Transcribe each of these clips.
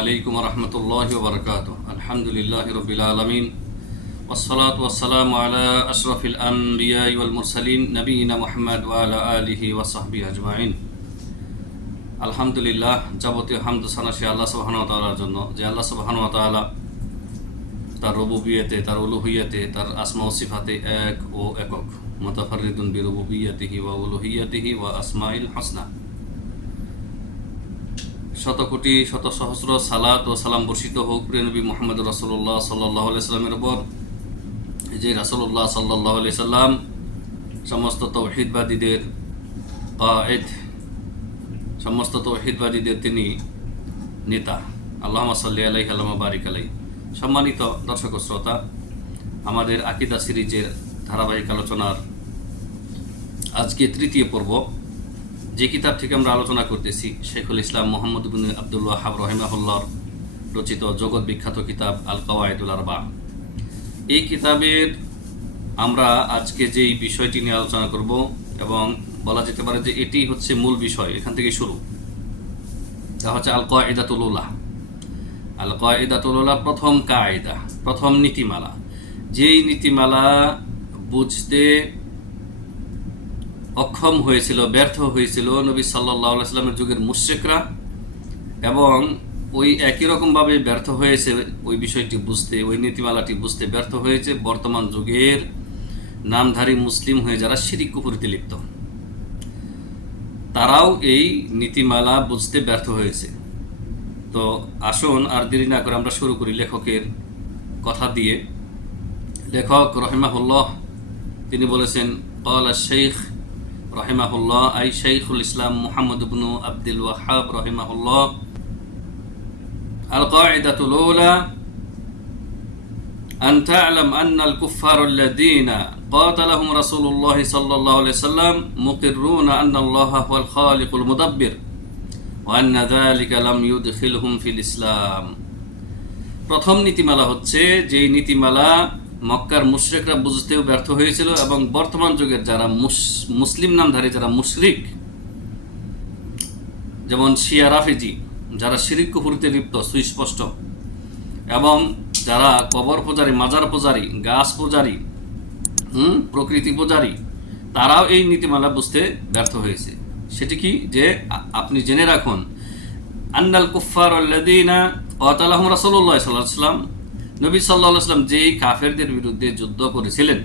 আলাইকুম রহমতুল্লাহি ওয়া বারাকাতুহু। আলহামদুলিল্লাহি রাব্বিল আলামিন ওয়াসসালাতু ওয়াসসালামু আলা আশরাফিল আম্বিয়া ওয়াল মুরসালিন নবিয়িনা মুহাম্মদ ওয়া আলা আলিহি ওয়া সাহবিহি আজমাইন। আলহামদুলিল্লাহ, যাবতীয় হামদ সানা সে আল্লাহ সুবহানাহু ওয়া তাআলার জন্য, যে আল্লাহ সুবহানাহু ওয়া তাআলা তার রুবুবিয়তে, তার উলুহিয়তে, তার আসমা ও সিফাতে এক ও একক, মুতাফাররিদুন বিরুবুবিয়তিহি ওয়া উলুহিয়তিহি ওয়া আসমাইল হুসনা। শত কোটি শত সহস্র সালাত ও সালাম বর্ষিত হোক প্রিয় নবী মুহাম্মদ রাসূলুল্লাহ সাল্লাল্লাহু আলাইহি সাল্লামের উপর, যে রাসূলুল্লাহ সাল্লাল্লাহু আলাইহি সাল্লাম সমস্ত তাওহীদবাদীদের কায়েদ, সমস্ত তাওহীদবাদীদের তিনি নেতা। আল্লাহুম্মা সাল্লি আলাইহি ওয়া বারিক আলাইহি। সম্মানিত দর্শক ও শ্রোতা, আমাদের আকীদা সিরিজের ধারাবাহিক আলোচনার আজকে তৃতীয় পর্ব, যে কিতাব থেকে আমরা আলোচনা করতেছি শেখুল ইসলাম মুহাম্মদ ইবনে আব্দুল ওয়াহাব রাহিমাহুল্লাহর রচিত জগৎ বিখ্যাত কিতাব আল কাওয়াইদুল আরবা। এই কিতাবের আমরা আজকে যেই বিষয়টি নিয়ে আলোচনা করব, এবং বলা যেতে পারে যে এটি হচ্ছে মূল বিষয়, এখান থেকে শুরু, তা হচ্ছে আল কায়দাতুল উলা। আল কায়দাতুল উলা প্রথম কায়দা, প্রথম নীতিমালা। যেই নীতিমালা বুঝতে অক্ষম হয়েছিল, ব্যর্থ হয়েছিল নবী সাল্লাল্লাহু আলাইহি সাল্লামের যুগের মুশরিকরা, এবং ওই একই রকমভাবে ব্যর্থ হয়েছে ওই বিষয়টি বুঝতে, ওই নীতিমালাটি বুঝতে ব্যর্থ হয়েছে বর্তমান যুগের নামধারী মুসলিম হয়ে যারা শিরক কুফরিতে লিপ্ত, তারাও এই নীতিমালা বুঝতে ব্যর্থ হয়েছে। তো আসুন আর দেরি না করে আমরা শুরু করি লেখকের কথা দিয়ে। লেখক রহিমাহুল্লাহ তিনি বলেছেন, ক্বালা শাইখ রাহিমাহুল্লাহ, আই শাইখুল ইসলাম মুহাম্মদ ইবনে আব্দুল ওয়াহাব রাহিমাহুল্লাহ, আল কায়দাতুল উলা আন তা'লাম আন্না আল কুফফার আল্লাযীনা قاتلهم رسول الله صلى الله عليه وسلم مقرون أن الله هو الخالق المدبر وأن ذلك لم يدخلهم في الإسلام। প্রথম নীতিমালা হচ্ছে যেই নীতিমালা মক্কার মুশরিকরা বুঝতেও ব্যর্থ হয়েছিল, এবং বর্তমান যুগের যারা মুসলিম নামধারী যারা মুশরিক, যেমন শিয়া রাফিজি, যারা শিরক কুফরিতে লিপ্ত সুস্পষ্ট, এবং যারা কবর পূজারী, মাজার পূজারী, গাছ পূজারী, প্রকৃতি পূজারী, তারাও এই নীতিমালা বুঝতে ব্যর্থ হয়েছে। সেটি কি? যে আপনি জেনে রাখুন, আন্নাল কুফফার আল্লাযীনা ক্বাতালাহুম রাসূলুল্লাহ সাল্লাল্লাহু আলাইহি ওয়াসাল্লাম, নবী সাল্লাল্লাহু আলাইহি ওয়াসাল্লাম যেই কাফেরদের বিরুদ্ধে যুদ্ধ করেছিলেন,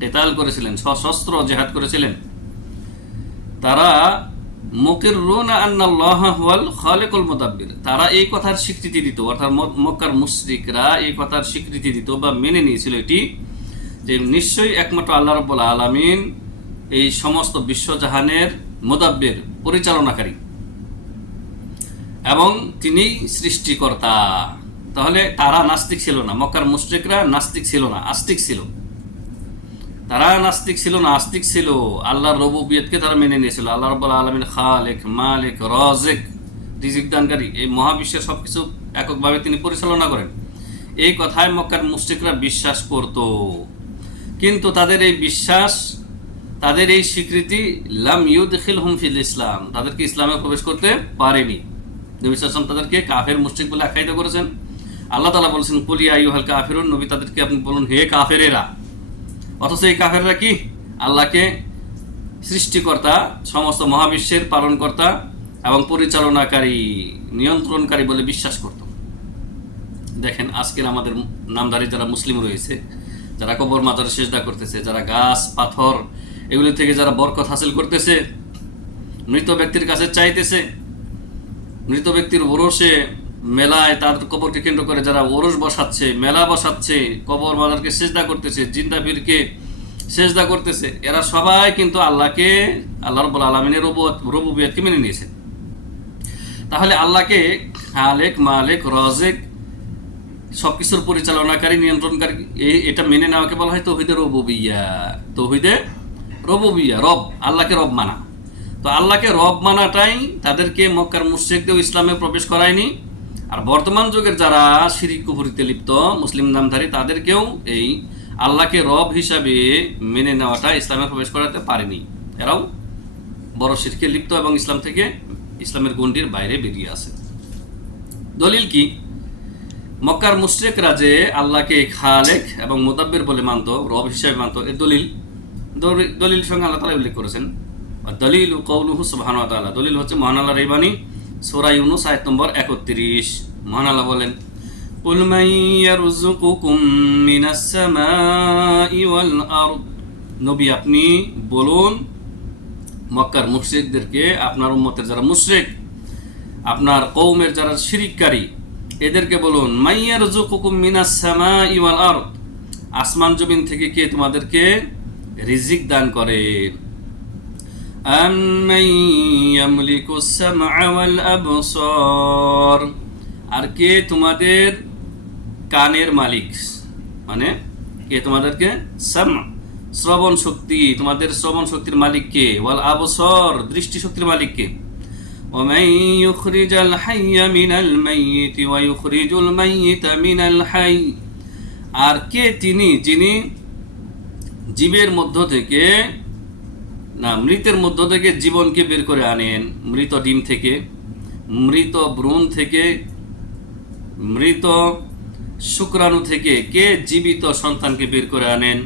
কিতাল করেছিলেন, সশস্ত্র জিহাদ করেছিলেন, তারা মুকিররুনা আন্নাল্লাহা হুয়াল খালিকুল মুদাব্বির, তারা এই কথার স্বীকৃতি দিত, অর্থাৎ মক্কার মুশরিকরা এই কথার স্বীকৃতি দিত বা মেনে নিয়েছিল এটি, যে নিশ্চয়ই একমাত্র আল্লাহ রাব্বুল আলামিন এই সমস্ত বিশ্বজাহানের মুদাব্বির, পরিচালনাকারী, এবং তিনি সৃষ্টিকর্তা। তাহলে তারা নাস্তিক ছিল না, মক্কার মুশরিকরা নাস্তিক ছিল না, আস্তিক ছিল। তারা নাস্তিক ছিল না, আস্তিক ছিল। আল্লাহর রুবুবিয়তকে তারা মেনে নিয়েছিল। আল্লাহ রাব্বুল আলামিন খালিক, মালিক, রাজিক, রিজিক দানকারী, এই মহাবিশ্বের সবকিছু এককভাবে তিনি পরিচালনা করেন, এই কথায় মক্কার মুশরিকরা বিশ্বাস করত। কিন্তু তাদের এই বিশ্বাস, তাদের এই স্বীকৃতি লাম ইউদখিলহুম ফিল ইসলাম, তাদেরকে ইসলামে প্রবেশ করতে পারেনি। নবী সাল্লাল্লাহু আলাইহি ওয়াসাল্লাম তাদেরকে কাফের মুশরিক বলে আখ্যায়িত করেছেন। আল্লাহ তাআলা বলেছেন, কুল ইয়া আইয়ুহাল কাফিরুন, নবী তাদেরকে আপনি বলুন, হে কাফেরেরা। অথচ এই কাফেররা কি? আল্লাহকে সৃষ্টিকর্তা, সমস্ত মহাবিশ্বের পালনকর্তা এবং পরিচালনাকারী, নিয়ন্ত্রণকারী বলে বিশ্বাস করত। দেখেন আজকের আমাদের নামধারী যারা মুসলিম রয়েছে, যারা কবর মাজারে সিজদা করতেছে, যারা গাছ পাথর এগুলি থেকে যারা বরকত হাসিল করতেছে, মৃত ব্যক্তির কাছে চাইতেছে, মৃত ব্যক্তির ওরসে, মেলায় তার কবরকে কেন্দ্র করে যারা ওরস বসাচ্ছে, মেলা বসাচ্ছে, কবর মাজারকে সিজদা করতেছে, জিন্দা পীরকে সিজদা করতেছে, এরা সবাই কিন্তু আল্লাহকে, আল্লাহ রাব্বুল আলামিনের রুবুবিয়তকে মেনে নিয়েছে। তাহলে আল্লাহকে খালিক, মালিক, রাজিক, সবকিছুর পরিচালনাকারী, নিয়ন্ত্রণকারী, এটা মেনে নেওয়াকে বলা হয় তাওহীদে রুবুবিয়্যা। তাওহীদে রুবুবিয়্যা, রব, আল্লাহকে রব মানা। তো আল্লাহকে রব মানাটাই তাদেরকে মক্কার মুশরিকদের ইসলামে প্রবেশ করায়নি। আর বর্তমান যুগের যারা শিরক কুফরিতে লিপ্ত মুসলিম নামধারী, তাদেরকেও এই আল্লাহকে রব হিসাবে মেনে নেওয়াটা ইসলামে প্রবেশ করাতে পারেনি। এরাও বড় শিরকে লিপ্ত এবং ইসলাম থেকে, ইসলামের গণ্ডির বাইরে বেরিয়ে আসে। দলিল কি? মক্কার মুশরিকরা যে আল্লাহকে খালেক এবং মুদাব্বির বলে মানত, রব হিসেবে মানত, এর দলিল সঙ্গে আল্লাহ তাআলা উল্লেখ করেছেন। দলিল কওলুহু সুবহানাহু ওয়া তাআলা, দলিল হচ্ছে মহান আল্লাহর এই বাণী, সূরা ইউনূস আয়াত নম্বর 31। মহান আল্লাহ বলেন, কুল মান ইয়ারযুকুকুম মিনাস সামাই ওয়াল আরদ, নবী আপনি বলুন মক্কার মুশরিকদেরকে, আপনার উম্মতের যারা মুশরিক, আপনার কওমের যারা শিরিককারী, এদেরকে বলুন মান ইয়ারযুকুকুম মিনাস সামাই ওয়াল আরদ, আসমান জমিন থেকে কে তোমাদেরকে রিজিক দান করে। আম্মান ইয়ামলিকুস সামআ ওয়াল আবসার, আর কে তোমাদের কানের মালিক, মানে কে তোমাদেরকে শ্রবণ শক্তি, তোমাদের শ্রবণ শক্তির মালিক কে, ওয়াল আবসার দৃষ্টি শক্তির মালিক কে, ওয়ামান ইউখরিজাল হাইয়া মিনাল মাইয়িতি ওয়া ইউখরিজুল মাইয়িতা মিনাল হাই, আর কে তিনি যিনি জীবের মধ্য থেকে মৃতের মধ্য থেকে জীবনকে বের করে আনেন, মৃত ডিম থেকে, মৃত ভ্রূণ থেকে, মৃত শুক্রাণু থেকে কে জীবিত সন্তানকে বের করে আনেন।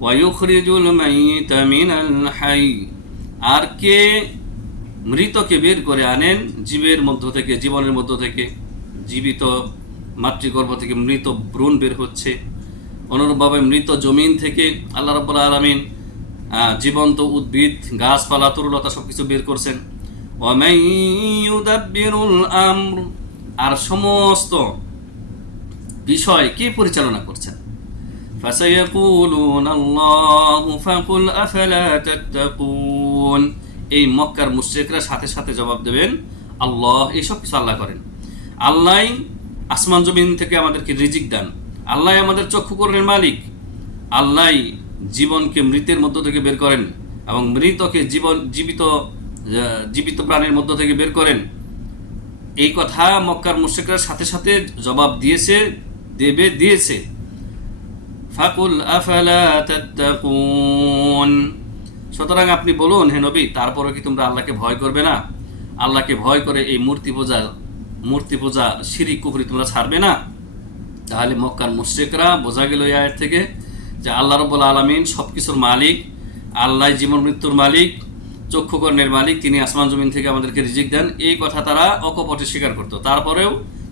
ওয়া ইউখরিজুল মাইয়িতা মিনাল হাই, আর কে মৃতকে বের করে আনেন জীবের মধ্য থেকে, জীবনের মধ্য থেকে, জীবিত মাতৃগর্ভ থেকে মৃত ভ্রূণ বের হচ্ছে। অনুরূপভাবে মৃত জমিন থেকে আল্লাহ রাব্বুল আলামিন জীবন্ত উদ্ভিদ, গাছপালা, তরুলতা সবকিছু বের করছেন। ওয়ামান ইউদাব্বিরুল আমর, আর সমস্ত বিষয় কে পরিচালনা করছেন। ফাসায়াকুলুনা আল্লাহু ফাকুল আফালা তাত্তাকুন, এই মক্কার মুশরিকরা সাথে সাথে জবাব দেবেন আল্লাহ, এইসব কিছু আল্লাহ করেন। আল্লাহ আসমান জমিন থেকে আমাদেরকে রিজিক দান, আল্লাহ আমাদের চক্ষুকরণের মালিক, আল্লাহ জীবনকে মৃতের মধ্য থেকে বের করেন এবং মৃতকে জীবিত প্রাণীর মধ্য থেকে বের করেন। এই কথা মক্কার মুশরিকরা সাথে সাথে জবাব দিয়েছে। ফাকুল আফালা তাত্তাকুন, সুতরাং আপনি বলুন হে নবী, তারপরে কি তোমরা আল্লাহকে ভয় করবে না? আল্লাহকে ভয় করে এই মূর্তি পূজা শিরিক কুফরি তোমরা ছাড়বে না? তাহলে মক্কার মুশরিকরা বোঝা গেল এই আয়াত থেকে যে আল্লাহ রাব্বুল আলামিন সবকিছুর মালিক, আল্লাহ জীবন মৃত্যুর মালিক, চক্ষুকর্ণের মালিক, তিনি আসমান জমিন থেকে আমাদেরকে রিজিক দেন। এই কথা তারা অকপটে স্বীকার করত, তারপরেও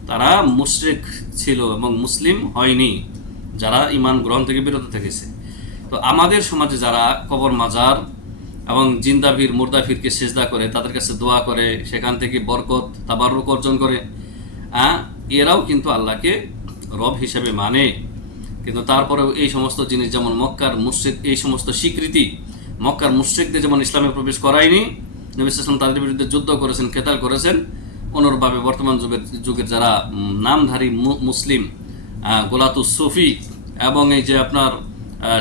তারা মুশরিক ছিল এবং মুসলিম হয়নি, যারা ঈমান গ্রহণ থেকে বিরত থেকেছে। তো আমাদের সমাজে যারা কবর মাজার এবং জিন্দাভীর মুর্দাভীরকে সেজদা করে, তাদের কাছে দোয়া করে, সেখান থেকে বরকত তাবাররুক অর্জন করে, এরাও কিন্তু আল্লাহকে রব হিসেবে মানে। কিন্তু তারপরেও এই সমস্ত জিনিস, যেমন মক্কার মুশরিক, এই সমস্ত স্বীকৃতি মক্কার মুশরিকদের যেমন ইসলামে প্রবেশ করায়নি, নবী সাল্লাল্লাহু আলাইহি ওয়াসাল্লাম তাদের বিরুদ্ধে যুদ্ধ করেছেন, কেতাল করেছেন, অনুরূপভাবে বর্তমান যুগের যারা নামধারী মুসলিম, গোলাতুস সুফি এবং এই যে আপনার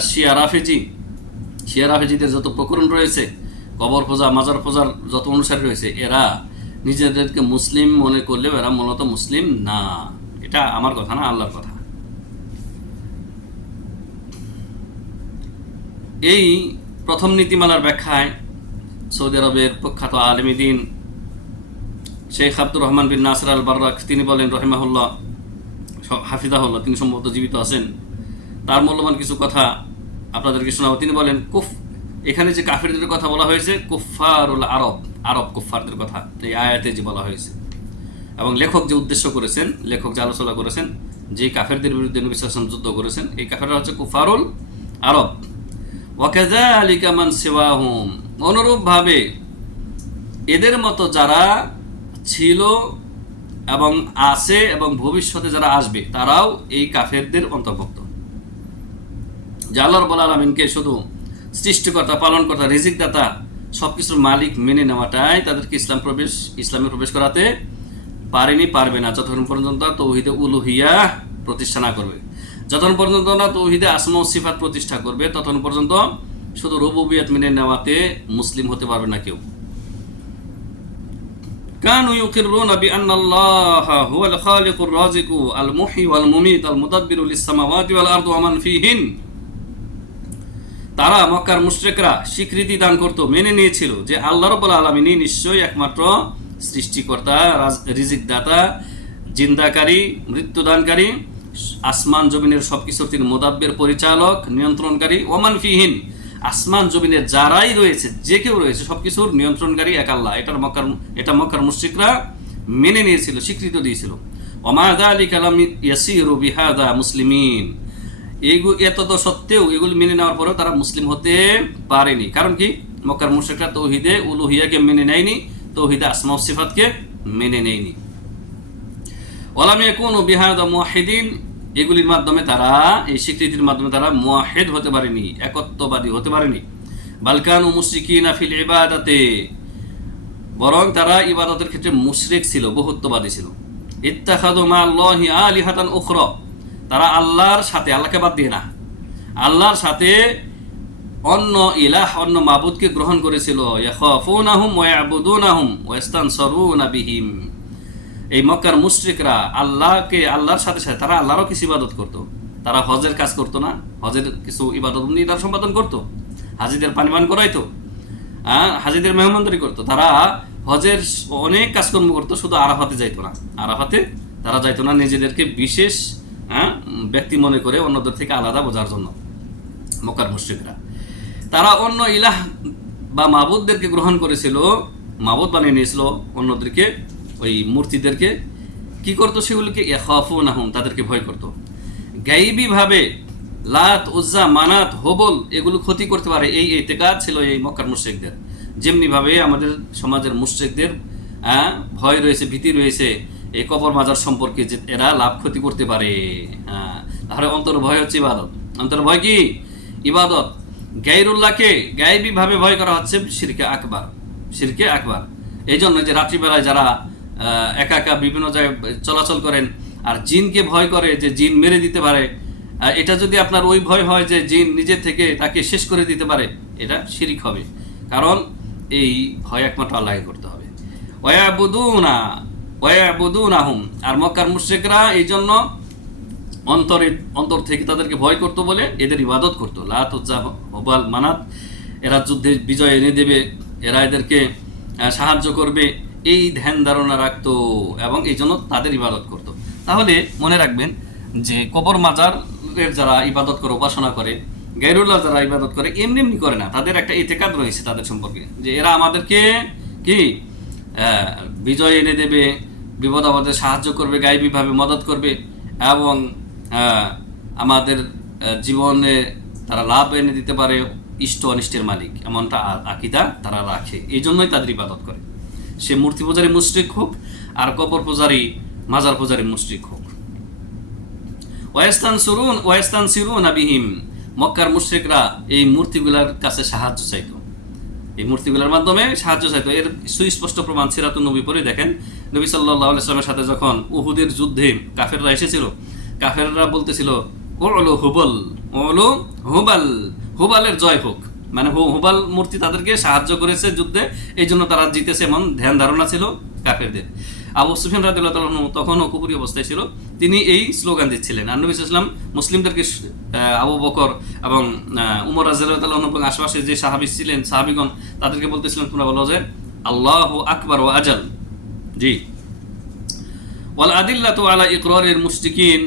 শিয়া রাফেজিদের যত প্রকরণ রয়েছে, কবর পূজা, মাজার পূজার যত অনুসারী রয়েছে, এরা নিজেদেরকে মুসলিম মনে করলেও এরা মূলত মুসলিম না। এটা আমার কথা না, আল্লাহর কথা। এই প্রথম নীতিমালার ব্যাখ্যায় সৌদি আরবের প্রখ্যাত আলেমে দ্বীন শেখ আব্দুর রহমান বিন নাসির আল বাররাক, তিনি বলেন রহিমাহুল্লাহ, হাফিজাহুল্লাহ, তিনি সম্ভবত জীবিত আছেন, তার মূল্যবান কিছু কথা আপনাদেরকে শোনাবো। তিনি বলেন, এখানে যে কাফিরদের কথা বলা হয়েছে, কুফফারুল আরব কুফফারদের কথা এই আয়াতে যে বলা হয়েছে, এবং লেখক যে উদ্দেশ্য করেছেন, লেখক যে আলোচনা করেছেন, যে কাফেরদের বিরুদ্ধে নবী সাল্লাল্লাহু আলাইহি ওয়াসাল্লাম যুদ্ধ করেছেন, এই কাফেররা হচ্ছে কুফফারুল আরব। ওয়াকাযালিকা মান সিওয়াহুম, অনুরূপভাবে এদের মতো যারা ছিল এবং আছে এবং ভবিষ্যতে যারা আসবে, তারাও এই কাফেরদের অন্তর্ভুক্ত। যে আল্লাহ রাব্বুল আলামিনকে শুধু সৃষ্টিকর্তা, পালনকর্তা, রিজিকদাতা, সবকিছুর মালিক মেনে নেওয়াটাই তাদেরকে ইসলামে প্রবেশ করাতে পারবে না, যতক্ষণ পর্যন্ত তাওহীদে উলুহিয়া প্রতিষ্ঠা না করবে, যতক্ষণ পর্যন্ত না তাওহীদে আসমা ও সিফাত প্রতিষ্ঠা করবে, ততক্ষণ পর্যন্ত শুধু রুবুবিয়ত মেনে নেওয়াতে মুসলিম হতে পারবে না কেউ। কানু ইউকিরুনা বিআন্নাল্লাহা হুয়াল খালিকুর রাযিকু আল মুহয়ি ওয়াল মুমীত আল মুদাব্বিরু লিস সামাওয়াতি ওয়াল আরদি ওয়া মান ফিহিন, তারা মক্কার মুশরিকরা স্বীকৃতি দান করত, মেনে নিয়েছিল যে আল্লাহ রাব্বুল আলামিনই নিশ্চয়ই একমাত্র সৃষ্টিকর্তা, রিজিক দাতা, জিন্দাকারী, মৃত্যুদানকারী, আসমান জমিনের সবকিছুর তিনি মুদাব্বির, পরিচালক, নিয়ন্ত্রণকারী, ওমান ফিহিন, আসমান জমিনের যারাই রয়েছে, যে কেউ রয়েছে, সবকিছুর নিয়ন্ত্রণকারী এক আল্লাহ। এটা মক্কার মুশরিকরা মেনে নিয়েছিল, স্বীকৃতি দিয়েছিল। ওমা যালিকা লাম ইয়াসিরু বিহাদা মুসলিমিন, এত সত্ত্বেও, এগুলি মেনে নেওয়ার পরেও তারা মুসলিম হতে পারেনি। কারণ কি? মক্কার মুশরিকরা তৌহিদে উলুহিয়াকে মেনে নেয়নি, তৌহিদে আসমা ওয়াস সিফাতকে মেনে নেয়নি। ওয়ালাম ইয়াকুনু বিহাদা মুওয়াহিদিন, এগুলির মাধ্যমে তারা, এই স্বীকৃতির মাধ্যমে তারা মুওয়াহিদ হতে পারেনি, একত্ববাদী হতে পারেনি। বাল কানু মুশরিকিনা ফিল ইবাদাতে, বরং তারা ইবাদতের ক্ষেত্রে মুশরিক ছিল, বহুত্ববাদী ছিল। ইত্তাখাযু মা'আল্লাহি আলিহাতান উখরা, তারা আল্লাহর সাথে, আল্লাহকে বাদ দিয়ে না, আল্লাহর সাথে অন্য ইলাহ, অন্য মাবুদকে গ্রহণ করেছিল। ইয়াখাফুনাহুম ওয়া ইয়াবুদুনাহুম ওয়া ইস্তানসারুনা বিহিম, এই মক্কার মুশরিকরা আল্লাহর সাথে সাথে তারা আল্লাহরও কিছু ইবাদত করতো। তারা হজের কাজ করতো না, হজের কিছু ইবাদত তারা সম্পাদন করতো, হাজিদের পানি পান করাইতো, হাজিদের মেহমানদারি করতো, তারা হজের অনেক কাজকর্ম করতো, শুধু আরাফাতে যাইতো না। আরাফাতে তারা যাইতো না নিজেদেরকে বিশেষ ব্যক্তি মনে করে, অন্যদের থেকে আলাদা বোঝার জন্য। মক্কার মুশরিকরা তারা অন্য ইলাহ বা মাবুদদেরকে গ্রহণ করেছিল, মাবুদ বানিয়ে নিয়েছিল অন্যদেরকে, ওই মূর্তিদেরকে। কি করতো? সেগুলিকে ইয়াখাফুনাহুম, তাদেরকে ভয় করতো। গাইবী ভাবে লাত, উজ্জা, মানাত, হোবল এগুলো ক্ষতি করতে পারে, এই ইতিকাদ ছিল এই মক্কার মুশরিকদের। যেমনি ভাবে আমাদের সমাজের মুশরিকদের ভয় রয়েছে, ভীতি রয়েছে এই কবর মাজার সম্পর্কে, যে এরা লাভ ক্ষতি করতে পারে। তাহলে অন্তর ভয় হচ্ছে ইবাদত। অন্তর ভয় কি? ইবাদত। গায়রুল্লাহকে গায়বী ভাবে ভয় করা হচ্ছে শিরকে আকবার, শিরকে আকবার। এই জন্য যে রাত্রিবেলায় যারা একা একা বিভিন্ন জায়গায় চলাচল করেন, আর জিনকে ভয় করে যে জিন মেরে দিতে পারে, এটা যদি আপনার ওই ভয় হয় যে জিন নিজে থেকে তাকে শেষ করে দিতে পারে, এটা শিরিক হবে। কারণ এই ভয় একমাত্র আল্লাহকে করতে হবে। ওয়ায়াবুদুনাহুম, আর মক্কার মুশরিকরা এই জন্য অন্তর থেকে তাদেরকে ভয় করতো বলে এদের ইবাদত করতো। লাত, উজ্জা, হুবাল, মানাত, এরা যুদ্ধে বিজয় এনে দেবে, এরা এদেরকে সাহায্য করবে, এই ধ্যান ধারণা রাখতো এবং এই জন্য তাদের ইবাদত করত। তাহলে মনে রাখবেন যে কবর মাজারের যারা ইবাদত করে, উপাসনা করে, গায়রুল্লাহ যারা ইবাদত করে, এমনি এমনি করে না। তাদের একটা ইতিকাদ রয়েছে তাদের সম্পর্কে, যে এরা আমাদেরকে কি বিজয় এনে দেবে, বিপদ আপদে সাহায্য করবে, গায়বীভাবে মদত করবে এবং আমাদের জীবনে তারা লাভ এনে দিতে পারে, ইষ্ট অনিষ্টের মালিক, এমনটা আকীদা তারা রাখে। এই জন্যই তাদের ইবাদত করে। সে মূর্তি পূজারী মুশরিক হোক আর কবর পূজারী, মাজার পূজারী মুশরিক হোক। ওয়াস্তানসিরুনা বিহিম, মক্কার মুশরিকরা এই মূর্তিগুলোর কাছে সাহায্য চাইতো, এই মূর্তিগুলোর মাধ্যমে সাহায্য চাইতো। এর সুস্পষ্ট প্রমাণ সিরাতুন নবী পড়ে দেখেন। নবী সাল্লাল্লাহু আলাইহি ওয়াসাল্লামের সাথে যখন উহুদের যুদ্ধে কাফেররা এসেছিল, কাফেররা বলতেছিল ওলু হুবল, ওলু হুবাল, হুবালের জয় হোক, মানে হুবাল মূর্তি তাদেরকে সাহায্য করেছে যুদ্ধে, এই জন্য তারা জিতেছে, এমন ধ্যান ধারণা ছিল কাফেরদের। আবু সুফিয়ান রাদিয়াল্লাহু তাআলা তখনও কুফরি অবস্থায় ছিল, তিনি এই স্লোগান দিচ্ছিলেন। আর নবী সাল্লাল্লাহু আলাইহি ওয়াসাল্লাম মুসলিমদেরকে, আবু বকর এবং উমর রাদিয়াল্লাহু তাআলা এবং আশপাশে যে সাহাবী ছিলেন, সাহাবীগণ, তাদেরকে বলতেছিলেন তোমরা বলো যে আল্লাহু আকবার ওয়া আজাল। জি, ওয়াল আদিল্লাতু আলা ইকরারিল মুশরিকিন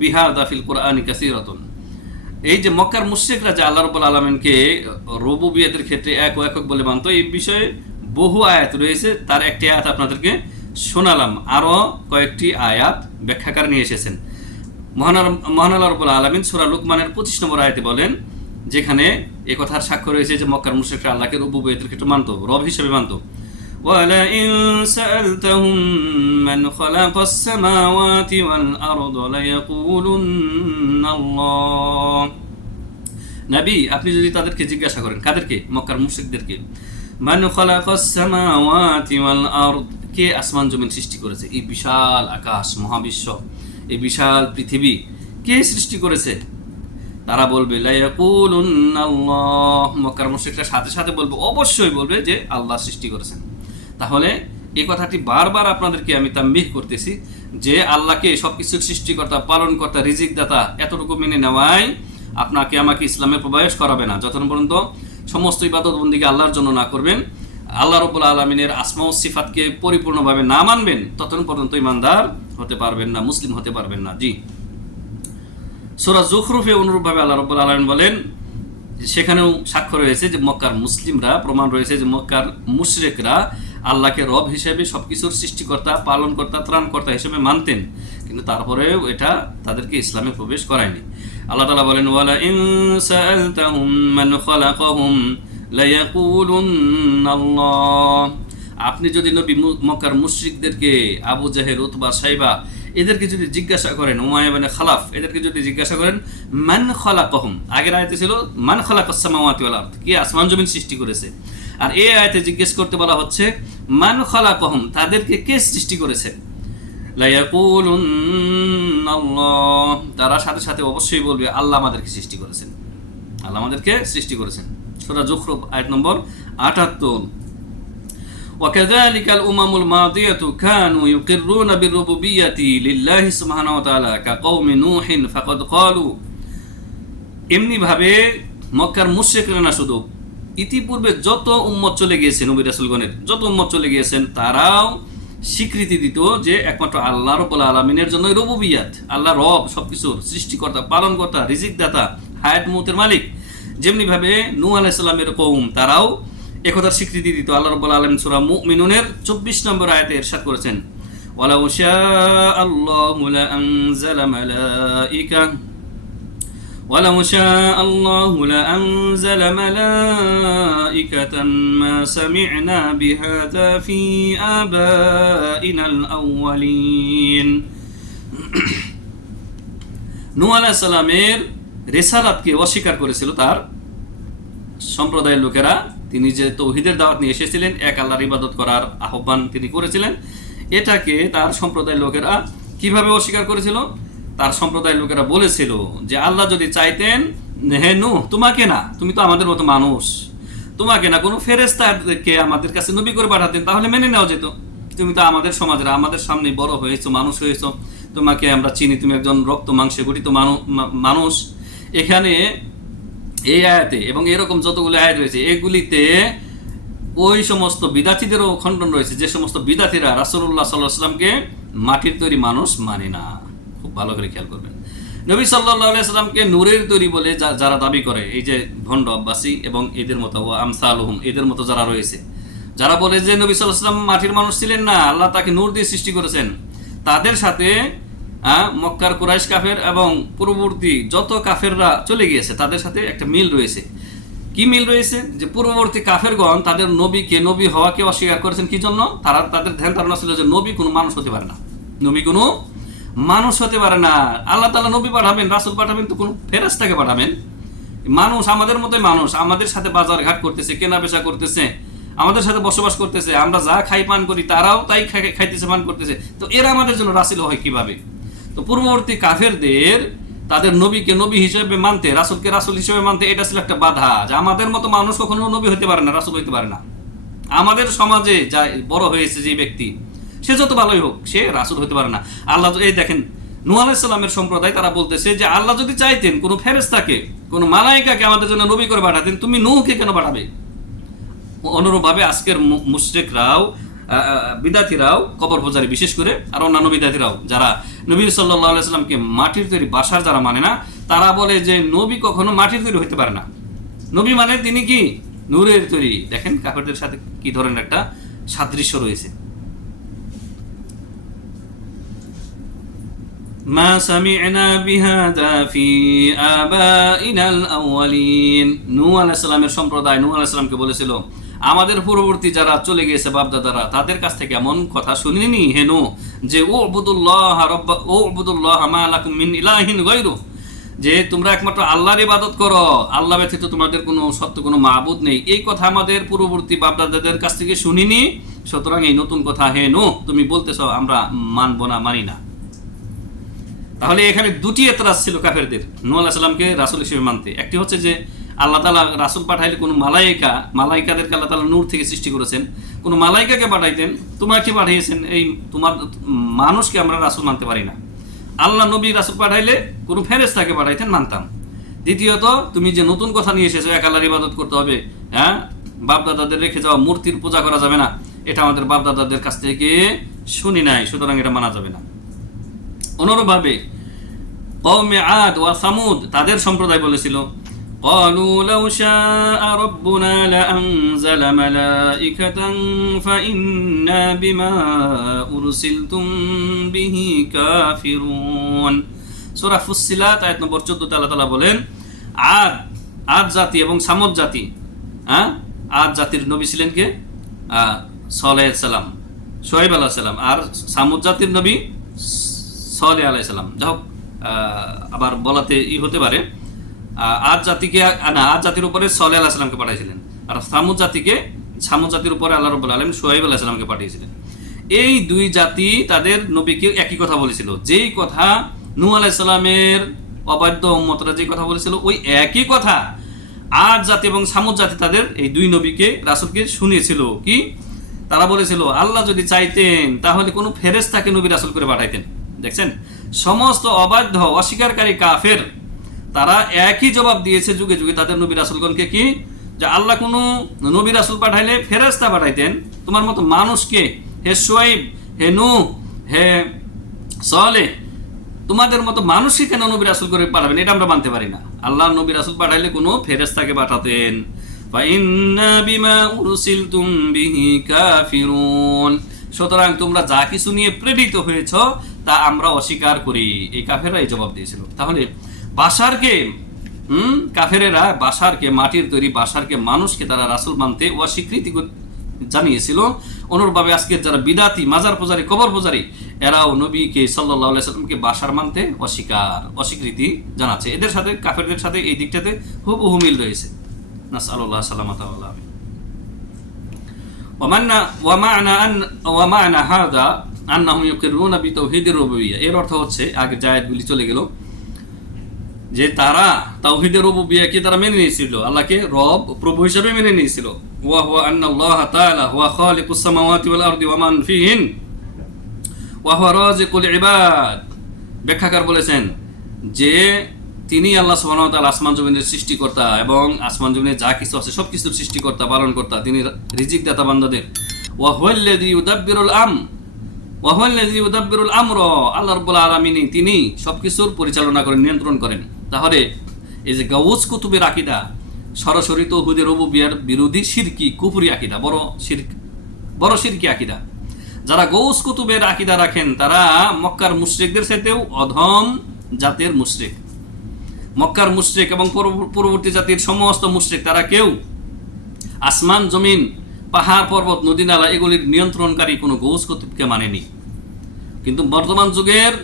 বিহাদা ফিল কুরআনি কাসীরাতুন। এই যে মক্কার মুশরিকরা যে আল্লাহ রাব্বুল আলামিনকে রুবুবিয়তের ক্ষেত্রে এক ও একক বলে মানত, এই বিষয়ে বহু আয়াত রয়েছে। তার একটি আয়াত আপনাদেরকে শোনালাম, আরও কয়েকটি আয়াত ব্যাখ্যাকার নিয়ে এসেছেন। মহান আল্লাহ রাব্বুল আলামিন সূরা লুকমানের 25 নম্বর আয়াতে বলেন, যেখানে এই কথার সাক্ষ্য রয়েছে যে মক্কার মুশরিকরা আল্লাহকে রুবুবিয়তের ক্ষেত্রে মানত, রব হিসেবে মানত। وَلَئِن سَأَلْتَهُم مَّنْ خَلَقَ السَّمَاوَاتِ وَالْأَرْضَ لَيَقُولُنَّ اللَّهُ। নবী, আপনি যদি তাদেরকে জিজ্ঞাসা করেন, কাদেরকে? মক্কার মুশরিকদেরকে, মান খালাকাস সামাওয়াতি ওয়াল আরদ, কে আসমান জমিন সৃষ্টি করেছে? এই বিশাল আকাশ, মহাবিশ্ব, এই বিশাল পৃথিবী কে সৃষ্টি করেছে? তারা বলবে লা ইয়াকুলুন্নাল্লাহ, মক্কার মুশরিকরা সাথে সাথে বলবে, অবশ্যই বলবে যে আল্লাহ সৃষ্টি করেছেন। তাহলে এই কথাটি বারবার আপনাদেরকে আমি তাম্বিহ করতেছি যে আল্লাহকে সবকিছুর সৃষ্টিকর্তা, পালনকর্তা, রিজিক দাতা, এতটুকু মেনে নেওয়াই আপনাকে আমাকে ইসলামে প্রবেশ করাবে না, যতক্ষণ পর্যন্ত সমস্ত ইবাদত বন্দিকে আল্লাহর জন্য না করবেন আল্লাহ রাব্বুল আলামিনের আসমা ও সিফাতকে পরিপূর্ণভাবে না মানবেন, ততক্ষণ পর্যন্ত ইমানদার হতে পারবেন না, মুসলিম হতে পারবেন না। জি, সূরা যুখরুফে অনুরূপভাবে আল্লাহ রাব্বুল আলামিন বলেন, সেখানেও সাক্ষ্য রয়েছে যে মক্কার মুসলিমরা, প্রমাণ রয়েছে যে মক্কার মুশরিকরা আল্লাহকে রব হিসেবে সবকিছুর সৃষ্টিকর্তা, পালনকর্তা, ত্রাণকর্তা হিসেবে মানতেন, কিন্তু তারপরেও এটা তাদেরকে ইসলামে প্রবেশ করায়নি। আল্লাহ তাআলা বলেন, ওয়ালা ইন সাআলতাহুম মান খালাকাহুম লায়াকুলুন্নাল্লাহ। আপনি যদি নবী মক্কার মুশরিকদেরকে, আবু জাহেল, উতবা, সাইবা, এদেরকে যদি জিজ্ঞাসা করেন, উমাইয়া ইবনে খালাফ, এদেরকে যদি জিজ্ঞাসা করেন মান খালাকাহুম, আগের আয়াতে ছিল মান খালাকাস সামাওয়াতি ওয়াল আরদ, কে আসমান জমিন সৃষ্টি করেছে, আর এই আয়াতে জিজ্ঞেস করতে বলা হচ্ছে মান খালাকাহুম, তাদেরকে কে সৃষ্টি করেছে। লায়াকুলুন্নাল্লাহ, তারা সাথে সাথে অবশ্যই বলবে আল্লাহ আমাদেরকে সৃষ্টি করেছেন, আল্লাহ আমাদেরকে সৃষ্টি করেছেন। সূরা যুখরুফ আয়াত নম্বর ৭৮। وكذلك الأمم الماضية كانوا يقرون بالربوبية لله سبحانه وتعالى كقوم نوح فقد قالوا। এমনি ভাবে মক্কার মুশরিকরা না শুধু, ইতিপূর্বে যত উম্মত চলে গিয়েছে, নবী রাসূলগণের যত উম্মত চলে গিয়েছেন, তারাও স্বীকৃতি দিত যে একমাত্র আল্লাহ রাব্বুল আলামিনের জন্যই রুবুবিয়াত, আল্লাহ রব, সবকিছুর সৃষ্টিকর্তা, পালনকর্তা, রিজিকদাতা, হায়াত মউতের মালিক। যেমনি ভাবে নূহ আলাইহিস সালামের কওম, তারাও একথার স্বীকৃতি দিত। আল্লাহ রাব্বুল আলামিন সূরা মুমিনুনের ২৪ নম্বর আয়াতে ইরশাদ করেছেন, ওয়ালাউ শাআল্লাহু লাআনজালা মালাইকা ওয়ালাউ শাআল্লাহু লাআনজালা মালাইকাতান মা সামি'না বিহাযা ফি আবাইনাল আউয়ালিন। নূহ আলাইহিস সালামের রিসালাতকে অস্বীকার করেছিল তার সম্প্রদায়ের লোকেরা। তিনি যে তৌহিদের দাওয়াত নিয়ে এসেছিলেন, এক আল্লাহর ইবাদত করার আহ্বান তিনি করেছিলেন, এটাকে তার সম্প্রদায়ের লোকেরা কিভাবে অস্বীকার করেছিল? তার সম্প্রদায়ের লোকেরা বলেছিল যে আল্লাহ যদি চাইতেন, হে নূহ, তোমাকে না, তুমি তো আমাদের মতো মানুষ, তোমাকে না কোনো ফেরেশতাকে আমাদের কাছে নবী করে পাঠাতেন, তাহলে মেনে নেওয়া যেত। তুমি তো আমাদের সমাজের, আমাদের সামনে বড় হয়েছো, মানুষ হয়েছো, তোমাকে আমরা চিনি, তুমি একজন রক্ত মাংসে গঠিত মানুষ। এখানে এই আয়াতে এবং এরকম যতগুলো আয়াত রয়েছে, এগুলিতে ওই সমস্ত বিদাতিদেরও খণ্ডন রয়েছে, যে সমস্ত বিদাতিরা রাসূলুল্লাহ সাল্লাল্লাহু আলাইহি ওয়াসাল্লামকে মাটির তৈরি মানুষ মানে না। খুব ভালো করে খেয়াল করবেন, নবী সাল্লাল্লাহু আলাইহি ওয়াসাল্লামকে নূরের তৈরি বলে যারা দাবি করে, এই যে ভণ্ড আব্বাসী এবং এদের মতো আমসালুহুম, এদের মতো যারা রয়েছে, যারা বলে যে নবী সাল্লাল্লাহু আলাইহি ওয়াসাল্লাম মাটির মানুষ ছিলেন না, আল্লাহ তাকে নূর দিয়ে সৃষ্টি করেছেন, তাদের সাথে মক্কার কুরাইশ কাফের এবং পূর্ববর্তী যত কাফেররা চলে গিয়েছে তাদের সাথে একটা মিল রয়েছে। কি মিল রয়েছে? যে পূর্ববর্তী কাফেরগণ তাদের নবীকে, নবী হওয়াকে অস্বীকার করেছেন। কি জন্য? তাদের ধ্যান ধারণা ছিল যে নবী কোনো মানুষ হতে পারে না, নবী কোনো মানুষ হতে পারে না। আল্লাহ তাআলা নবী পাঠাবেন, রাসূল পাঠাবেন, তো কোনো ফেরেশতাকে পাঠাবেন। মানুষ আমাদের মতোই মানুষ, আমাদের সাথে বাজার ঘাট করতেছে, কেনা বেচা করতেছে, আমাদের সাথে বসবাস করতেছে, আমরা যা খাই পান করি তারাও তাই খাইতেছে, পান করতেছে, তো এরা আমাদের জন্য রাসূল হয় কিভাবে? তো পূর্ববর্তী কাফেরদের তাদের নবীকে নবী হিসেবে মানতে, রাসূলকে রাসূল হিসেবে মানতে, এটা ছিল একটা বাধা, যে আমাদের মতো মানুষ কখনো নবী হতে পারে না, রাসূল হতে পারে না। আমাদের সমাজে যা বড় হয়েছে যে ব্যক্তি, সে যত ভালোই হোক, সে রাসূল হতে পারে না। আল্লাহ, এই দেখেন নূহ আলাইহিস সালামের সম্প্রদায় তারা বলতেছে যে আল্লাহ যদি চাইতেন কোনো ফেরেশতাকে, কোনো মালায়েকাকে আমাদের জন্য নবী করে পাঠাতেন, তুমি নূহকে কেন পাঠাবে? অনুরূপভাবে আজকের মুশরিকরাও, বিদাতিরাও, কবর পূজারী বিশেষ করে, আর অন্যান্য বিদাতিরাও যারা নবী সাল্লাল্লাহু আলাইহি সাল্লামকে মাটির তৈরি বাসার যারা মানে না, তারা বলে যে নবী কখনো মাটির তৈরি হতে পারে না, নবী মানে তিনি কি নূরের তৈরি। দেখেন কাফেরদের সাথে কি ধরনের একটা সাদৃশ্য রয়েছে। মা সামি'না বিহাযা ফি আবাইনাল আউয়ালিন। নূহ আলাইহিস সালামের সম্প্রদায় নূহ আলাইহিস সালামকে বলেছিল, আমাদের পূর্ববর্তী যারা চলে গিয়েছে বাপদাদারা, তাদের কাছ থেকে এমন কথা শুনিনি হে নূহ, যে উবুদুল্লাহ মা লাকুম মিন ইলাহিন গায়রু, যে তোমরা একমাত্র আল্লাহর ইবাদত করো, আল্লাহ ব্যতীত তোমাদের কোনো সত্য কোনো মাবুদ নেই। এই কথা আমাদের পূর্ববর্তী বাপদাদাদের কাছ থেকে শুনিনি, সুতরাং এই নতুন কথা হে নূহ তুমি বলতেছো আমরা মানব না, মানি না। তাহলে এখানে দুটি এতরাজ ছিল কাফেরদের নূহ আলাইহিস সালামকে রাসূল হিসেবে মানতে। একটি হচ্ছে যে আল্লাহ তাআলা রাসূল পাঠাইলে কোনো মালাইকাদেরকে আল্লাহ তাআলা নূর থেকে সৃষ্টি করেছেন, কোনো মালাইকাকে পাঠাইতেন, তোমাকে পাঠিয়েছেন, এই তোমার মানুষকে আমরা রাসূল মানতে পারি না। আল্লাহ নবী রাসূল পাঠাইলে কোনো ফেরেশতাকে পাঠাইতেন, মানতাম। দ্বিতীয়ত, তুমি যে নতুন কথা নিয়ে এসেছো, এক আল্লাহর ইবাদত করতে হবে, বাপদাদাদের রেখে যাওয়া মূর্তির পূজা করা যাবে না, এটা আমাদের বাপদাদাদের কাছ থেকে শুনি নাই, সুতরাং এটা মানা যাবে না। অনুরূপভাবে কওমে আদ ওয়া সামুদ তাদের সম্প্রদায় বলেছিল, قالوا لو شاء ربنا لأنزل ملائكة فإنا بما أرسلتم به كافرون। সূরা ফুসসিলাত আয়াত নম্বর 14 আল্লাহ তাআলা বলেন, আদ জাতি এবং সামুদ জাতি, আদ জাতির নবী ছিলেন কে? সালেহ আলাইহিস সালাম, শুআয়ব আলাইহিস সালাম, আর সামুদ জাতির নবী সালেহ আলাইহিস সালাম। যাই হোক, আবার বলাতে হতে পারে আদ জাতির উপরে সালেহ আলাইহিস সালামকে পাঠিয়েছিলেন, আর সামুদ জাতির উপরে আল্লাহ রাব্বুল আলামিন শুআয়ব আলাইহিস সালামকে পাঠিয়েছিলেন। এই দুই জাতি তাদের নবীকে একই কথা বলেছিল, যেই কথা নূহ আলাইহিস সালামের অবাধ্য উম্মতরা যে কথা বলেছিল, ওই একই কথা আদ জাতি এবং সামুদ জাতি তাদের এই দুই নবীকে, রাসূলকে শুনিয়েছিল। কি? তারা বলেছিল, আল্লাহ যদি চাইতেন তাহলে কোনো ফেরেশতাকে নবী রাসূল করে পাঠাইতেন। দেখছেন, সমস্ত অবাধ্য অস্বীকারী কাফের তারা একই জবাব দিয়েছে যুগে যুগে তাদের নবী রাসূলগণকে, কি? যে আল্লাহ কোনো নবী রাসূল পাঠাইলে ফেরেশতা পাঠাইতেন, তোমার মতো মানুষকে, হে শুআয়ব, হে নূহ, হে সালেহ, তোমাদের মতো মানুষই কেন নবী রাসূল করে পাঠাবেন? এটা আমরা মানতে পারি না। আল্লাহ নবী রাসূল পাঠাইলে কোনো ফেরেশতাকে পাঠাতেন। ফাইন্না বিমা উরসিলতুম বিহি কাফিরুন, সুতরাং তোমরা যা কিছু নিয়ে প্রেরিত হয়েছ তা আমরা অস্বীকার করি। এই কাফেররা এই জবাব দিয়েছিল। তাহলে বাশারকে, কাফেরেরা বাশারকে, মাটির তৈরি বাশারকে, মানুষকে তারা রাসূল মানতে অস্বীকৃতি জানিয়েছিল। অনুরূপভাবে আজকের যারা বিদাতি, মাজার পূজারী, কবর পূজারী, এরাও নবীকে সাল্লাল্লাহু আলাইহি সাল্লামকে বাশার মানতে অস্বীকৃতি জানাচ্ছে। এদের সাথে, কাফেরদের সাথে এই দিকটাতে হুবহু মিল রয়েছে। নাসআলুল্লাহ সালামাতা ওয়াল আফিয়া। ওয়া মা'না হাযা আন্নাহুম ইউকিরুনা বিতাওহীদির রুবুবিয়্যাহ। এর অর্থ হচ্ছে, আগে যে আয়াতগুলি চলে গেল, যে তারা তাওহীদের রুবুবিয়্যাহকে তারা মেনে নিয়েছিল, আল্লাহকে রব, প্রভু হিসেবে মেনে নিয়েছিল। ওয়া হুয়া আন্নাল্লাহ তাআলা হুয়া খালিকুস সামাওয়াতি ওয়াল আরদি ওয়া মান ফিহিন ওয়া হুয়া রাযিকুল ইবাদ। ব্যাখ্যাকার বলেছেন যে তিনি আল্লাহ সুবহানাহু ওয়া তাআলা আসমান জমিনের সৃষ্টিকর্তা এবং আসমান জমিনে যা কিছু আছে সব কিছুর সৃষ্টিকর্তা, পালনকর্তা, তিনি রিজিক দাতা বান্দাদের। ওয়া হুয়াল্লাযী ইউদাব্বিরুল আমর, আল্লাহ রাব্বুল আলামিন তিনি সবকিছুর পরিচালনা করেন, নিয়ন্ত্রণ করেন। তাহলে এই যে গাউস কুতুবের আকীদা সরাসরি তাওহীদের রুবুবিয়্যাহর বিরোধী শিরকি, কুফরি আকীদা, বড় শিরকি আকীদা। যারা গৌস কুতুবের আকীদা রাখেন তারা মক্কার মুশরিকদের সাথেও অধম জাতের মুশরিক। মক্কার মুশরিক এবং পূর্ববর্তী জাতির সমস্ত মুশরিক, তারা কেউ আসমান জমিন, পাহাড় পর্বত, নদী নালা এগুলির নিয়ন্ত্রণকারী কোনো গৌস কুতুবকে মানেনি। কিন্তু বর্তমান যুগের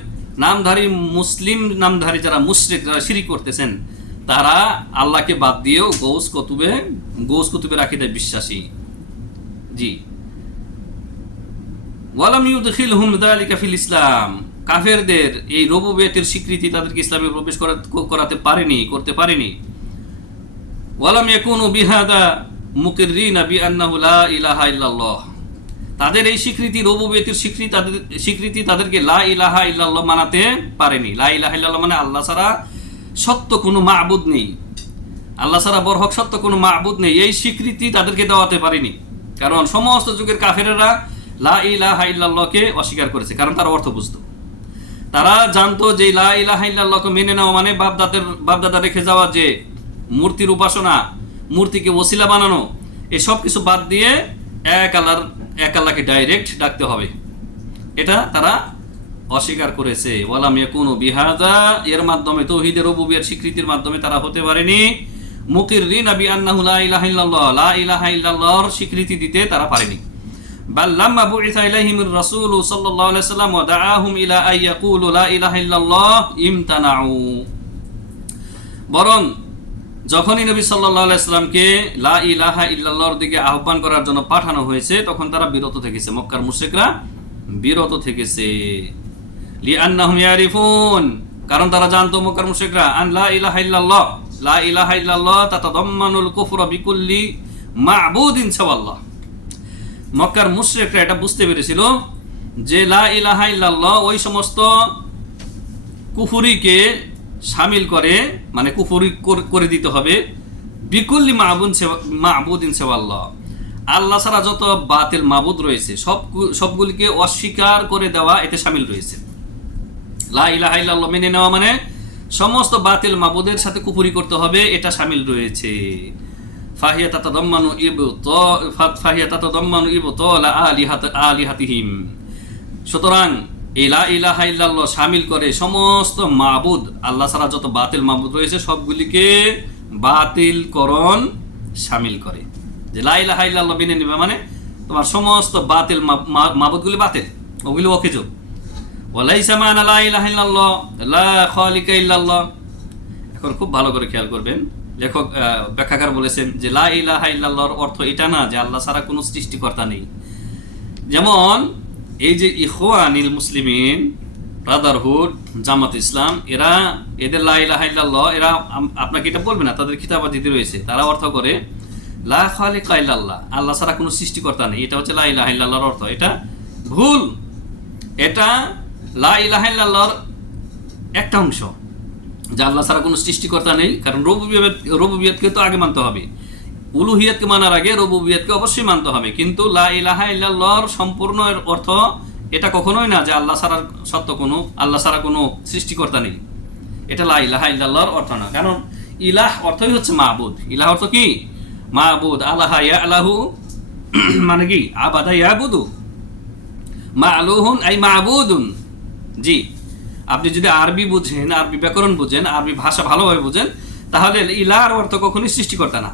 নামধারী মুসলিম নামধারী যারা মুশরিক, যারা শিরক করতেছেন, তারা আল্লাহকে বাদ দিয়েও গৌস কুতুবের আকীদায় বিশ্বাসী। জি, ওয়ালাম ইউদখিলহুম যালিকা ফিল ইসলাম, কাফেরদের এই রুবুবিয়্যাতের স্বীকৃতি তাদেরকে ইসলামে প্রবেশ করতে পারেনি। ওয়ালাম ইয়াকুনু বিহাদা মুকিররিনা বিআন্নাহু লা ইলাহা ইল্লাল্লাহ, তাদের এই স্বীকৃতি, রুবুবিয়্যাতের স্বীকৃতি তাদেরকে লা ইলাহা ইল্লাল্লাহ মানাতে পারেনি। লা ইলাহা ইল্লাল্লাহ মানে আল্লাহ ছাড়া সত্য কোনো মাবুদ নেই, আল্লাহ ছাড়া বরহক সত্য কোনো মাবুদ নেই, এই স্বীকৃতি তাদেরকে দেওয়াতে পারেনি। কারণ সমস্ত যুগের কাফেরেরা লা ইলাহা ইল্লাল্লাহকে অস্বীকার করেছে, কারণ তারা অর্থ বুঝতো। তারা জানতো যে লা ইলাহা ইল্লাল্লাহকে মেনে নেওয়া মানে বাপদাদা রেখে যাওয়া যে মূর্তির উপাসনা, মূর্তিকে ওসিলা বানানো, এসব কিছু বাদ দিয়ে এক আল্লাহকে ডাইরেক্ট ডাকতে হবে, এটা তারা অস্বীকার করেছে। ওয়ালাম ইয়াকুনু বিহাযা, এর মাধ্যমে তাওহীদের রুবুবিয়্যাহর স্বীকৃতির মাধ্যমে তারা হতে পারেনি মুকিররিনা বিআন্নাহু লা ইলাহা ইল্লাল্লাহ, লা ইলাহা ইল্লাল্লাহর স্বীকৃতি দিতে তারা পারেনি। বাল লাম্মা বুইসা ইলাইহিমুর রাসূল সাল্লাল্লাহু আলাইহি ওয়াসাল্লাম ওয়া দাআহুম ইলা আন ইয়াকুলু লা ইলাহা ইল্লাল্লাহ ইমতানাউ, বরং যখনই নবী সাল্লাল্লাহু আলাইহি ওয়াসাল্লামকে লা ইলাহা ইল্লাল্লাহর দিকে আহ্বান করার জন্য পাঠানো হয়েছে, তখন তারা বিরত থেকেছে, মক্কার মুশরিকরা বিরত থেকেছে। লিআন্নাহুম ইয়ারিফুন, কারণ তারা জানতো, মক্কার মুশরিকরা, আন লা ইলাহা ইল্লাল্লাহ, লা ইলাহা ইল্লাল্লাহ তাতাদাম্মানুল কুফরা বিকুল্লি মা'বুদিন সাওয়াল্লাহ। মক্কার মুশরিকরা এটা বুঝতে পেরেছিল যে লা ইলাহা ইল্লাল্লাহ ওই সমস্ত কুফরিকে শামিল করে, মানে কুফরি করে দিতে হবে বিকুল্লি মাবুদিন সেওয়াল্লাহ, আল্লাহ ছাড়া যত বাতিল মাবুদ রয়েছে সবগুলিকে অস্বীকার করে দেওয়া এতে শামিল রয়েছে। লা ইলাহা ইল্লাল্লাহ মেনে নেওয়া মানে সমস্ত বাতিল মাবুদের সাথে কুফরি করতে হবে, এটা শামিল রয়েছে। ফাহিয়া তাতাদাম্মানু ইবতালা আলিহাতিহিম, সুতরাং এই লা ইলাহা ইল্লাল্লাহ শামিল করে সমস্ত মাবুদ, আল্লাহ ছাড়া যত বাতিল মাবুদ রয়েছে সবগুলিকে বাতিলকরণ শামিল করে। যে লা ইলাহা ইল্লাল্লাহ মেনে নেবে মানে তোমার সমস্ত বাতিল মাবুদগুলি বাতিল, ওগুলি অকেজো। ওয়ালাইসা মা'না লা ইলাহা ইল্লাল্লাহ লা খালিকা ইল্লাল্লাহ। এখন খুব ভালো করে খেয়াল করবেন, লেখক ব্যাখ্যাকার বলেছেন যে লা ইলাহা ইল্লাল্লাহর অর্থ এটা না যে আল্লাহ ছাড়া কোনো সৃষ্টিকর্তা নেই। যেমন এই যে ইখওয়ানিল মুসলিমিন, ব্রাদারহুড, জামাত ইসলাম, এদের লা ইলাহা ইল্লাল্লাহ এরা আপনাকে এটা বলবে না, তাদের কিতাবাদিতে রয়েছে, তারা অর্থ করে লা খালিকা ইল্লাল্লাহ, আল্লাহ ছাড়া কোনো সৃষ্টিকর্তা নেই, এটা হচ্ছে লা ইলাহা ইল্লাল্লাহর অর্থ। এটা ভুল। এটা লা ইলাহা ইল্লাল্লাহর একটা অংশ, যে আল্লাহ ছাড়া কোনো সৃষ্টিকর্তা নেই, কারণ রুবুবিয়তকে তো আগে মানতে হবে, উলুহিয়াতকে মানার আগে রুবুবিয়তকে অবশ্যই মানতে হবে। কিন্তু লা ইলাহা ইল্লাল্লাহর সম্পূর্ণ অর্থ এটা কখনোই না যে আল্লাহ ছাড়া কোনো সৃষ্টিকর্তা নেই, এটা লা ইলাহা ইল্লাল্লাহর অর্থ না। কারণ ইলাহ অর্থই হচ্ছে মাবুদ। ইলাহ অর্থ কি? মাবুদ। আলাহা ইয়ালাহু মানে কি? আবাদা ইয়াবুদু, মা'লুহুন আই মাবুদুন। জি, আপনি যদি আরবি বুঝেন, আরবি ব্যাকরণ বুঝেন, আরবি ভাষা ভালোভাবে বুঝেন, তাহলে ইলাহর অর্থ কখনোই সৃষ্টিকর্তা না।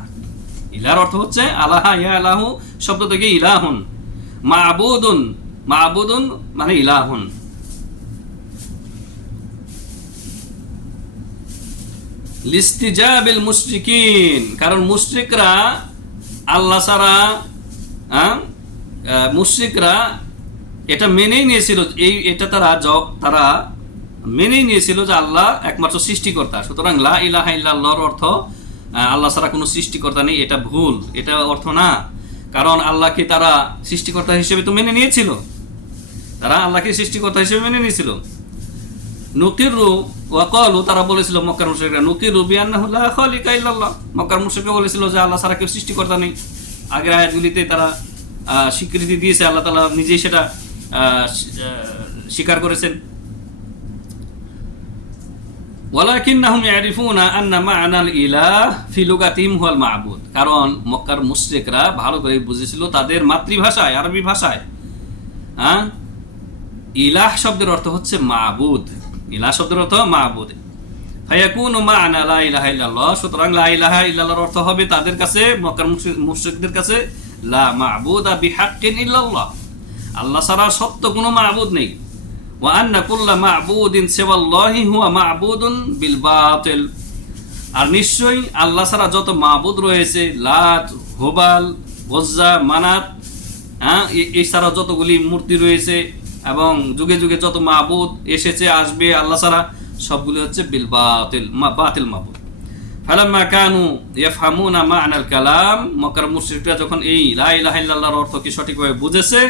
ইলাহর অর্থ হচ্ছে আলাহা ইয়ালাহু শব্দ থেকে ইলাহুন, মাবুদুন, মাবুদুন মানে ইলাহুন। লিস্তিজাবিল মুশরিকিন, কারণ মুশরিকরা আল্লাহ ছাড়া মুশরিকরা এটা মেনেই নিয়েছিল, এটা তারা মেনেই নিয়েছিল যে আল্লাহ একমাত্র সৃষ্টিকর্তা। সুতরাং লা ইলাহা ইল্লাল্লাহর অর্থ আল্লাহ ছাড়া কোনো সৃষ্টিকর্তা নেই, এটা ভুল, এটা অর্থ না। কারণ আল্লাহকে তারা সৃষ্টিকর্তা হিসেবে তো মেনে নিয়েছিল, তারা আল্লাহকে সৃষ্টিকর্তা হিসেবে মেনে নিয়েছিল। নুকিরু ওয়াকালু, তারা বলেছিল মক্কার মুশরিকরা, নুকিরু বিআন্নাহু লা খালিকা ইল্লাল্লাহ, মক্কার মুশরিকরা বলেছিল যে আল্লাহ ছাড়া কেউ সৃষ্টিকর্তা নেই। আগের আয়াতগুলিতে তারা স্বীকৃতি দিয়েছে, আল্লাহ তাআলা নিজেই সেটা স্বীকার করেছেন। ওয়ালাকিন্নাহুম ইয়ারিফুনা আন্না মা'নাল ইলাহ ফি লুগাতিহিম হুয়াল মা'বুদ, কারণ মক্কার মুশরিকরা ভালো করে বুঝেছিল তাদের মাতৃভাষায়, আরবি ভাষায়, ইলাহ শব্দের অর্থ হচ্ছে মাবুদ। ইলাহ শব্দের অর্থ মাবুদ। ফায়াকুনু মা'না লা ইলাহা ইল্লাল্লাহ, সুতরাং লা ইলাহা ইল্লাল্লাহর অর্থ হবে তাদের কাছে, মক্কার মুশরিকদের কাছে, লা মা'বুদা বিহাক্কিন ইল্লাল্লাহ, আল্লাহ ছাড়া সত্য কোনো মাবুদ নেই। ওয়া আন্না কুল্লা মা'বুদিন সিওয়াল্লাহি হুয়া মা'বুদুন বিল বাতিল, আর নিশ্চয়ই আল্লাহ ছাড়া যত মাবুদ রয়েছে, লাত, হুবাল, উজ্জা, মানাত, এই ছাড়া যতগুলি মূর্তি রয়েছে এবং যুগে যুগে যত মাবুদ এসেছে আসবে আল্লাহ ছাড়া, সবগুলি হচ্ছে বিল বাতিল, বাতিল মাবুদ। ফালাম্মা কানু ইয়াফহামুনা মা'নাল কালাম, মক্কার মুশরিকরা যখন এই লা ইলাহা ইল্লাল্লাহর অর্থকে সঠিকভাবে বুঝেছে,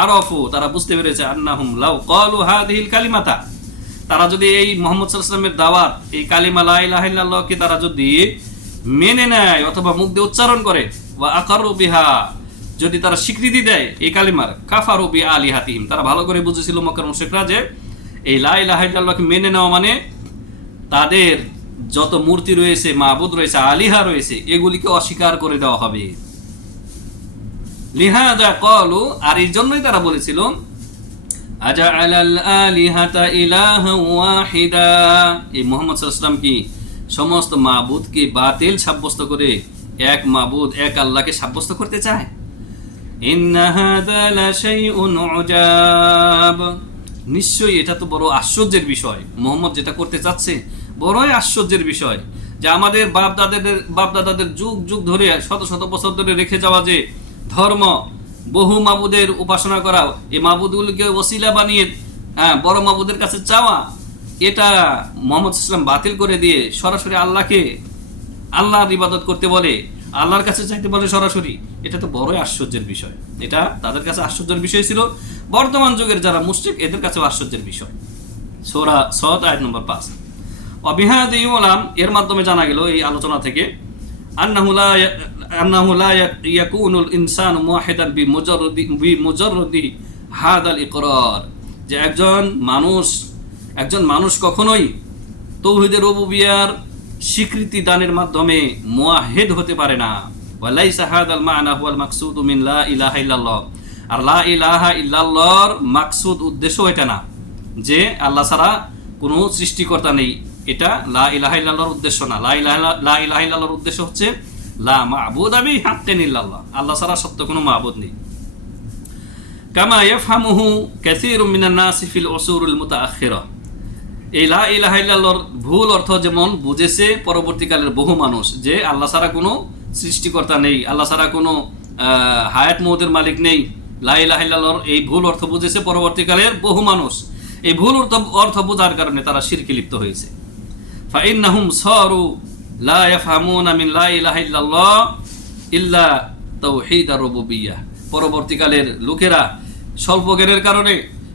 আরফু, তারা বুঝতে পেরেছে, আন্নাহুম লাউ ক্বালু হাযিহিল কালিমাতা, তারা যদি এই মুহাম্মদ সাল্লাল্লাহু আলাইহি ওয়াসাল্লামের দাওয়াত, এই কালিমা লা ইলাহা ইল্লাল্লাহকে তারা যদি মেনে নেয় অথবা মুখ দিয়ে উচ্চারণ করে, ওয়া আকারু বিহা, যদি তারা স্বীকৃতি দেয় এই কালিমার, কাফারু বিআলিহাতিহিম, তারা ভালো করে বুঝেছিল মক্কার মুশরিকরা যে এই লা ইলাহা ইল্লাল্লাহকে মেনে নেওয়া মানে তাদের যত মূর্তি রয়েছে, মাবুদ রয়েছে, আলিহা রয়েছে, এগুলিকে অস্বীকার করে দেওয়া হবে। লিহাযা ক্বালু, আর এই জন্যই তারা বলেছিল, আজআলাল আলিহাতা ইলাহান ওয়াহিদা, এই মুহাম্মদ সাল্লাল্লাহু আলাইহি ওয়াসাল্লাম কি সমস্ত মাবুদকে বাতিল সাব্যস্ত করে এক মাবুদ, এক আল্লাহকে সাব্যস্ত করতে চায়। ইন্না হাযা লাশাইউন উজাব, নিশ্চয়ই এটা তো বড় আশ্চর্যের বিষয়, মুহাম্মদ যেটা করতে চাচ্ছে বড়ই আশ্চর্যের বিষয়, যে আমাদের বাপ দাদাদের যুগ যুগ ধরে, শত শত বছর ধরে রেখে যাওয়া যে ধর্ম, বহু মাবুদের উপাসনা করা, এই মাবুদগুলোকে ওসিলা বানিয়ে বড় মাবুদের কাছে চাওয়া, এটা মুহাম্মদ সাল্লাল্লাহু আলাইহি ওয়াসাল্লাম বাতিল করে দিয়ে সরাসরি আল্লাহর ইবাদত করতে বলে, আল্লাহর কাছে চাইতে বলে সরাসরি। এটা তো বড়ই আশ্চর্যের বিষয়, এটা তাদের কাছে আশ্চর্যের বিষয় ছিল, বর্তমান যুগের যারা মুশরিক এদের কাছে আশ্চর্যের বিষয়। সূরা সদ আয়াত নম্বর 5। অবিহাদি উলাম, এর মাধ্যমে জানা গেল এই আলোচনা থেকে, আন্নাহু লা ইয়াকুনুল ইনসানু মুওয়াহিদান বিমুজাররাদি হাদাল ইকরার, যে একজন মানুষ কখনোই তাওহীদের রুবুবিয়্যার স্বীকৃতি দানের মাধ্যমে মুওয়াহিদ হতে পারে না। ওয়ালাইসা হাদাল মা'না হুয়াল মাকসুদু মিন লা ইলাহা ইল্লাল্লাহ, আর লা ইলাহা ইল্লাল্লাহর মাকসুদ উদ্দেশ্য এটা না যে আল্লাহ ছাড়া কোনো সৃষ্টিকর্তা নেই, এটা লা ইলাহা ইল্লাল্লাহর উদ্দেশ্য না। লা ইলাহা ইল্লাল্লাহর উদ্দেশ্য হচ্ছে লা মা'বুদা বিহাক্কিন ইল্লাল্লাহ, আল্লাহ ছাড়া সত্য কোনো মাবুদ নেই। কামা ইয়াফহামুহু কাসীরুম মিনান নাসি ফিল উসুরুল মুতাআখিরা, এই লা ইলাহা ইল্লাল্লাহর ভুল অর্থ যেমন বুঝেছে পরবর্তীকালের বহু মানুষ, যে আল্লাহ ছাড়া কোনো সৃষ্টিকর্তা নেই, আল্লাহ ছাড়া কোনো হায়াত মউতের মালিক নেই, লা ইলাহা ইল্লাল্লাহর এই ভুল অর্থ বুঝেছে পরবর্তীকালের বহু মানুষ। এই ভুল অর্থ বোঝার কারণে তারা শিরকে লিপ্ত হয়েছে। ফাইন্নাহুম সারু লা ইয়াফহামুনা মিন লা ইলাহা ইল্লাল্লাহ ইল্লা তাওহীদার রুবুবিয়্যাহ, পরবর্তীকালের লোকেরা স্বল্প জ্ঞানের কারণে,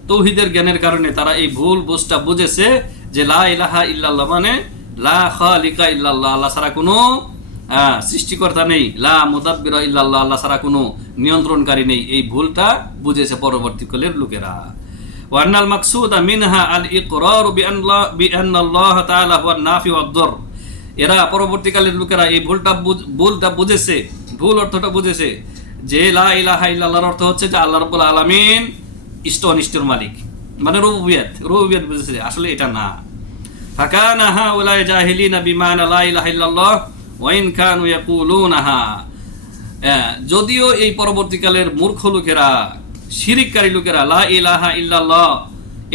তাওহীদের জ্ঞানের কারণে তারা এই ভুল বুঝটা বুঝেছে যে লা ইলাহা ইল্লাল্লাহ মানে লা খালিকা ইল্লাল্লাহ, আল্লাহ ছাড়া কোনো সৃষ্টিকর্তা নেই, লা মুদাব্বিরা ইল্লাল্লাহ, আল্লাহ ছাড়া কোনো নিয়ন্ত্রণকারী নেই। এই ভুলটা বুঝেছে পরবর্তীকালের লোকেরা। ওয়ান্নাল মাকসুদা মিনহা আল ইকরারু বিআন্নাল্লাহ তাআলা হুয়ান নাফি ওয়াদ দর, এরা পরবর্তীকালের লোকেরা এই ভুলটা বুঝেছে, ভুল অর্থটা বুঝেছে যে লা ইলাহা ইল্লাল্লাহর অর্থ হচ্ছে যে আল্লাহ রাব্বুল আলামিন ইষ্ট অনিষ্টের মালিক, মানে রুবুবিয়্যাত বুঝেছে, আসলে এটা না। ফাকানা হাউলাই জাহিলিনা বিমানা লা ইলাহা ইল্লাল্লাহ ওয়া ইন কানু ইয়াকুলুনাহা, যদিও এই পরবর্তীকালের মূর্খ লোকেরা, শিরিককারী লোকেরা লা ইলাহা ইল্লাল্লাহ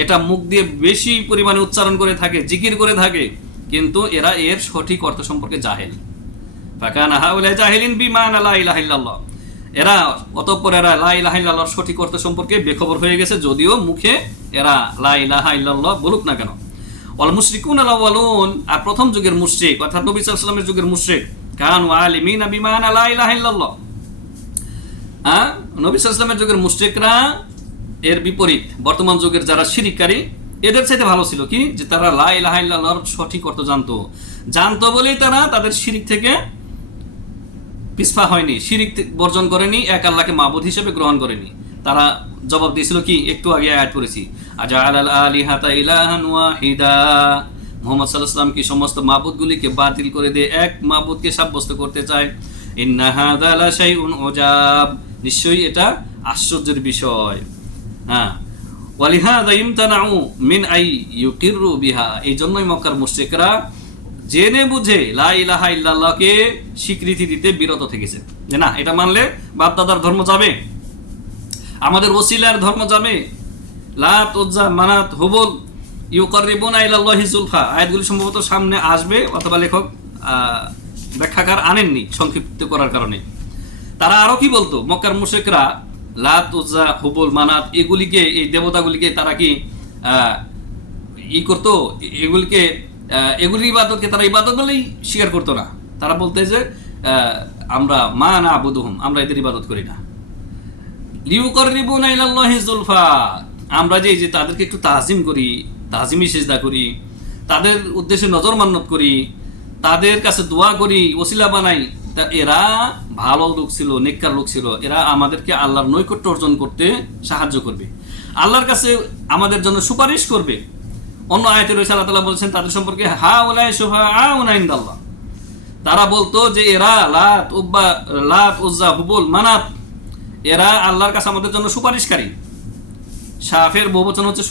এটা মুখ দিয়ে বেশি পরিমাণে উচ্চারণ করে থাকে, জিকির করে থাকে, কিন্তু এরা এর সঠিক অর্থ সম্পর্কে জাহেল। ফাকানা হাউলাই জাহিলিন বিমানা লা ইলাহা ইল্লাল্লাহ, এরা অতঃপর এরা লা ইলাহা ইল্লাল্লাহর সঠিক অর্থ সম্পর্কে বেখবর হয়ে গেছে, যদিও মুখে এরা লা ইলাহা ইল্লাল্লাহ বলুক না কেন। ওয়াল মুশরিকুন আল আউয়ালুন, আর প্রথম যুগের মুশরিক অর্থাৎ নবী সাল্লাল্লাহু আলাইহি ওয়াসাল্লামের যুগের মুশরিক, কানু আলিমিনা বিমানা লা ইলাহা ইল্লাল্লাহ, নবী সাল্লাল্লাহু আলাইহি ওয়াসাল্লামের যুগের মুশরিকরা এর বিপরীত বর্তমান যুগের যারা শিরিককারী এদের চাইতে ভালো ছিল কি, যে তারা লা ইলাহা ইল্লাল্লাহর সঠিক অর্থ জানতো বলেই তারা তাদের শিরিক থেকে পিছপা হয়নি, শিরিক বর্জন করেনি, এক আল্লাহকে মাবুদ হিসেবে গ্রহণ করেনি। তারা জবাব দিয়েছিল কি, একটু আগে আয়াত পড়েছি, আজআলাল আলিহাতা ইলাহান ওয়াহিদা, মুহাম্মদ সাল্লাল্লাহু আলাইহি ওয়াসাল্লাম কি সমস্ত মাবুদগুলিকে বাতিল করে দিয়ে এক মাবুদকে সাব্যস্ত করতে চায়। ইন্না হাযা লা শাইউন উজাব, নিশ্চয়ই এটা আশ্চর্যের বিষয়। ওয়ালিহাযা ইমতানাউ মিন আই ইউকিরু বিহা, এই জন্যই মক্কার মুশরিকরা জেনে বুঝে লা ইলাহা ইল্লাল্লাহকে স্বীকৃতি দিতে বিরত থেকেছে, যে না এটা মানলে বাপদাদার ধর্ম যাবে, আমাদের ওসিলার ধর্ম যাবে। লাত উজ্জা মানাত হুবল ইউকাররিবুনা ইলাল্লাহি যুলফা, আয়াতগুলি সম্ভবত সামনে আসবে, অথবা লেখক ব্যাখ্যাকার আনেননি সংক্ষিপ্ত করার কারণে। তারা আরো কি বলতো, মক্কার মুশরিকরা লাত উজ্জা হুবল মানাত এগুলিকে, এই দেবতাগুলিকে তারা কি করতো, এগুলির ইবাদতকে তারা ইবাদত বলেই স্বীকার করতো না। তারা বলতে যে আমরা মা না আবুদুহুম, আমরা এদের ইবাদত করি না। লিউকাররিবুনা ইলাল্লাহি যুলফা, আমরা যে তাদেরকে একটু তাজিম করি, তাজিমি সিজদা করি, তাদের উদ্দেশ্যে নজর মান্নত করি, তাদের কাছে দোয়া করি, ওসিলা বানাই, তা এরা ভালো লোক ছিল, নেককার লোক ছিল, এরা আমাদেরকে আল্লাহর নৈকট্য অর্জন করতে সাহায্য করবে, আল্লাহর কাছে আমাদের জন্য সুপারিশ করবে। অন্য আয়াতে রয়েছে আল্লাহ তাআলা বলেছেন তাদের সম্পর্কে, হাউলাই শুফাআউনা ইনদাল্লাহ, তারা বলতো যে এরা লাত উজ্জা হুবল মানাত, এরা আল্লাহর কাছে আমাদের জন্য সুপারিশকারী। শাফের বহুবচন হচ্ছে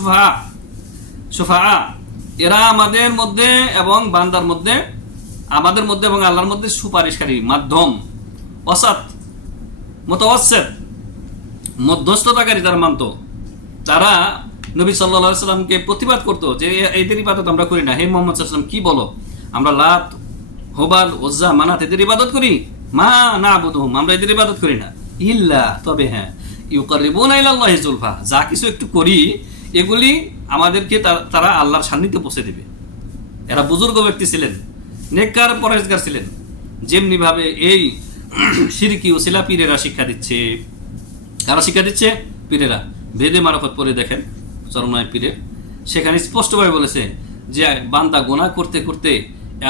সুফা, এরা আমাদের মধ্যে এবং বান্দার মধ্যে, আমাদের মধ্যে এবং আল্লাহর মধ্যে সুপারিশকারী, মাধ্যম, ওয়াসাত, মুতাওয়াসসিত, মধ্যস্থতাকারী তারা মানত। তারা নবী সাল্লাল্লাহু আলাইহি সাল্লামকে প্রতিবাদ করতো যে এদের ইবাদত আমরা করি না, হে মুহাম্মদ সাল্লাল্লাহু আলাইহি সাল্লাম কি বলো, আমরা লাত হুবাল উজ্জা মানাত এদের ইবাদত করি, মা নাবুদুহুম, আমরা এদের ইবাদত করি না, ইল্লা তবে হ্যাঁ ইউকাররিবুনা ইলাল্লাহি যুলফা, যা কিছু একটু করি এগুলি আমাদেরকে তারা আল্লাহর সান্নিধ্যে পৌঁছে দেবে। এরা বুজুর্গ ব্যক্তি ছিলেন, নেককার পরহেজগার ছিলেন, যেমনি ভাবে এই শিরকি ওসিলা পীরেরা শিক্ষা দিচ্ছে। কারা শিক্ষা দিচ্ছে? পীরেরা। বেদে মারফত পড়ে দেখেন চরমায় পীরে, সেখানে স্পষ্টভাবে বলেছে যে বান্দা গুনাহ করতে করতে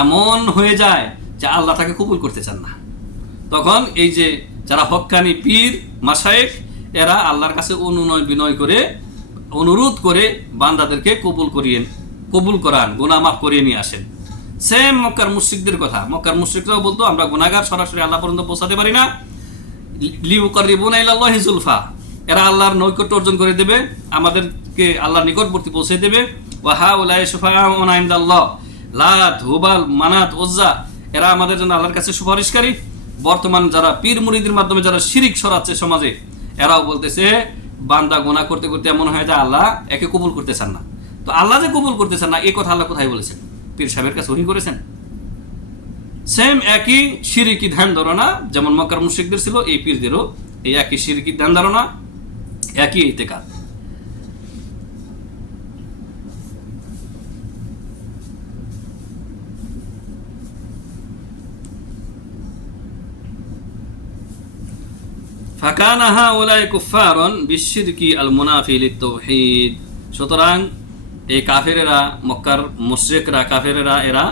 এমন হয়ে যায় যে আল্লাহ তাকে কবুল করতে চান না। তখন এই যে যারা হক্কানি পীর মাশায়েখ এরা আল্লাহর কাছে অনুনয় বিনয় করে অনুরোধ করে বান্দাদেরকে কবুল করান, গুনাহ মাফ করিয়ে নিয়ে আসেন। সেম মক্কার মুশরিকদের কথা। মক্কার মুশরিকরাও বলতো আমরা গুনাহগার, সরাসরি আল্লাহ পর্যন্ত পৌঁছাতে পারি না। লিউকাররিবুনা ইলাল্লাহি যুলফা, এরা আল্লাহর নৈকট্য অর্জন করে দেবে, আমাদেরকে আল্লাহর নিকটবর্তী পৌঁছে দেবে। ওয়া হাউলাই শুফাআউনা ইনদাল্লাহ, লাত, হুবাল, মানাত, উজ্জা এরা আমাদের জন্য আল্লাহর কাছে সুপারিশকারী। বর্তমান যারা পীর মুরিদের মাধ্যমে যারা শিরিক ছড়াচ্ছে সমাজে, এরাও বলতেছে বান্দা গুনাহ করতে করতে এমন হয় যে আল্লাহ একে কবুল করতে চান না। তো আল্লাহ যে কবুল করতে চান না এই কথা আল্লাহ কোথায় বলেছেন? পীর সাহেবের কাছে ওহী করেছেন? সেম একই শিরিকি ধ্যান ধারণা, যেমন মক্কার মুশরিকদের ছিল, এই পীরদেরও এই একই শিরিকি ধ্যান ধারণা, একই ইতিকাদ। ফাকানা হাউলাই কুফফারন বিশশিরকি আল মুনাফি লিত-তাওহীদ। সুতরাং এই কাফেরেরা, মক্কার মুশরিকরা, কাফেরেরা এরা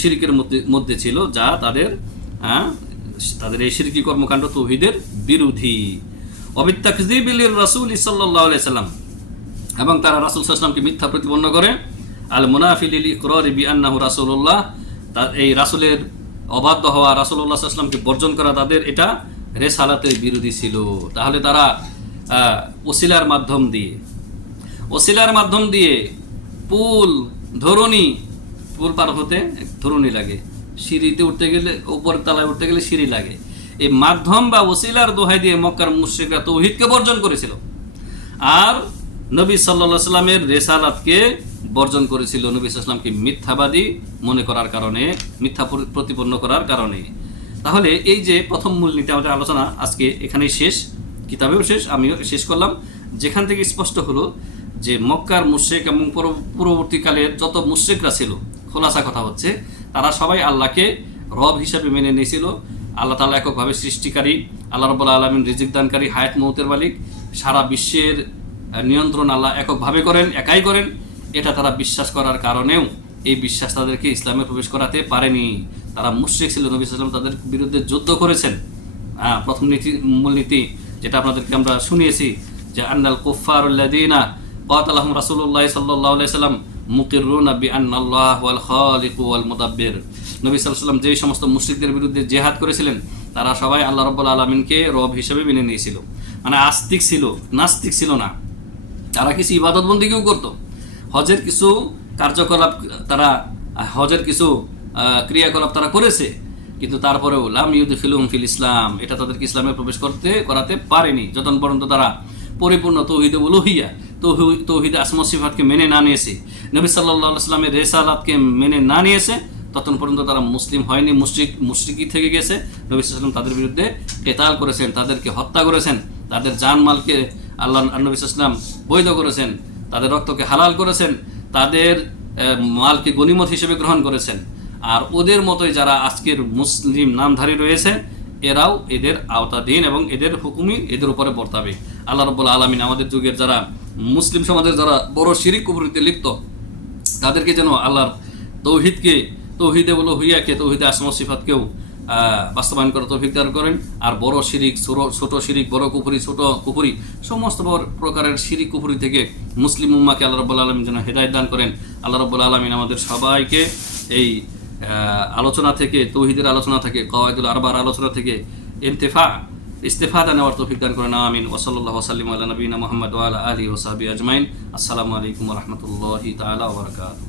শিরকের মধ্যে ছিল, যা তাদের এই শিরকি কর্মকাণ্ড তাওহীদের বিরোধী। অবিত্তাকযিবি লির-রাসূল সাল্লাল্লাহু আলাইহি সাল্লাম, এবং তারা রাসূল সাল্লাল্লাহু আলাইহি ওয়াসাল্লামকে মিথ্যা প্রতিপন্ন করে। আল মুনাফি লিল ইকরারি বিআন্নাহু রাসূলুল্লাহ, এই রাসূলের অবাধ্য হওয়া, রাসূলুল্লাহ সাল্লাল্লাহু আলাইহি ওয়াসাল্লামকে বর্জন করা তাদের এটা রেসালাতের বিরোধী ছিল। তাহলে তারা ওসিলার মাধ্যম দিয়ে পুল, ধরুনি, পুল পার হতে ধরুনি লাগে, সিঁড়িতে উঠতে গেলে, উপরের তলায় উঠতে গেলে সিঁড়ি লাগে। এই মাধ্যম বা ওসিলার দোহাই দিয়ে মক্কার মুশরিকরা তাওহীদকে বর্জন করেছিল, আর নবী সাল্লাল্লাহু আলাইহি সাল্লামের রেসালাতকে বর্জন করেছিল, নবী সাল্লাল্লাহু আলাইহি সাল্লামকে মিথ্যাবাদী মনে করার কারণে, মিথ্যা প্রতিপন্ন করার কারণে। তাহলে এই যে প্রথম মূলনীতি আমাদের আলোচনা আজকে এখানেই শেষ, কিতাবেও শেষ, আমিও শেষ করলাম, যেখান থেকে স্পষ্ট হলো যে মক্কার মুশরিক এবং পরবর্তীকালের যত মুশরিকরা ছিল, খোলাসা কথা হচ্ছে তারা সবাই আল্লাহকে রব হিসাবে মেনে নিয়েছিল। আল্লাহ তাআলা এককভাবে সৃষ্টিকারী, আল্লাহ রাব্বুল আলামিন রিজিক দানকারী, হায়াত মউতের মালিক, সারা বিশ্বের নিয়ন্ত্রণ আল্লাহ এককভাবে করেন, একাই করেন। এটা তারা বিশ্বাস করার কারণেও এই বিশ্বাস তাদেরকে ইসলামে প্রবেশ করাতে পারেনি। তারা মুশরিক ছিল, নবী সাল্লাল্লাহু আলাইহি ওয়াসাল্লাম তাদের বিরুদ্ধে যুদ্ধ করেছেন। প্রথম মূলনীতি যেটা আপনাদেরকে আমরা শুনিয়েছি যে আন্নাল কুফফারুল্লাযীনা ক্বাতালাহুম রাসূলুল্লাহ সাল্লাল্লাহু আলাইহি ওয়াসাল্লাম মুকিররুনা বিআন্নাল্লাহ ওয়াল খালিকু ওয়াল মুদাব্বির। নবী সাল্লাল্লাহু আলাইহি ওয়াসাল্লাম যেই সমস্ত মুশরিকদের বিরুদ্ধে জিহাদ করেছিলেন, তারা সবাই আল্লাহ রাব্বুল আলামিনকে রব হিসেবে মেনে নিয়েছিল। মানে আস্তিক ছিল, নাস্তিক ছিল না। তারা কিছু ইবাদত বন্দেগীও করতো, হজের কিছু কার্যকলাপ তারা, হজের কিছু ক্রিয়াকলাপ তারা করেছে, কিন্তু তারপরেও লাম ইউদখিলুহুম ফিল ইসলাম, এটা তাদেরকে ইসলামে প্রবেশ করাতে পারেনি, যতক্ষণ পর্যন্ত তারা পরিপূর্ণ তাওহীদে উলুহিয়া, তাওহীদে আসমা সিফাতকে মেনে না নিয়েছে, নবী সাল্লাল্লাহু আলাইহি ওয়াসাল্লামের রিসালাতকে মেনে না নিয়েছে, ততক্ষণ পর্যন্ত তারা মুসলিম হয়নি, মুশরিকই থেকে গেছে। নবী সাল্লাল্লাহু আলাইহি ওয়াসাল্লাম তাদের বিরুদ্ধে কিতাল করেছেন, তাদেরকে হত্যা করেছেন, তাদের জানমালকে আল্লাহ নবী সাল্লাল্লাহু আলাইহি ওয়াসাল্লাম বৈধ করেছেন, তাদের রক্তকে হালাল করেছেন, তাদের মালকে গনিমত হিসেবে গ্রহণ করেছেন। আর ওদের মতোই যারা আজকের মুসলিম নামধারী রয়েছে, এরাও এদের আওতাধীন এবং এদের হুকুমই এদের উপরে বর্তাবে। আল্লাহ রাব্বুল আলামিন আমাদের যুগের যারা মুসলিম সমাজের যারা বড় শিরিক কুফরিতে লিপ্ত, তাদেরকে যেন আল্লাহর তাওহীদে উলুহিয়াকে, তাওহীদে আসমা সিফাতকেও বাস্তবায়ন করার তৌফিক দান করেন। আর বড় শিরিক, ছোট শিরিক, বড় কুফরি, ছোট কুফরি, সমস্ত প্রকারের শিরিক কুফরি থেকে মুসলিম উম্মাহকে আল্লাহ রাব্বুল আলামিন যেন হেদায়েত দান করেন। আল্লাহ রাব্বুল আলামিন আমাদের সবাইকে এই আলোচনা থেকে, তাওহীদের আলোচনা থেকে, কাওয়াইদুল আরবার আলোচনা থেকে ইস্তেফাদা নেওয়ার তৌফিক দান করেন। আমিন। ওয়া সাল্লাল্লাহু ওয়া সাল্লাম আলা নবিয়িনা মুহাম্মদ ওয়া আলা আলিহি ওয়া সাহবিহি আজমাইন। আসসালামু আলাইকুম ওয়া রাহমাতুল্লাহি তাআলা ওয়া বারাকাতুহু।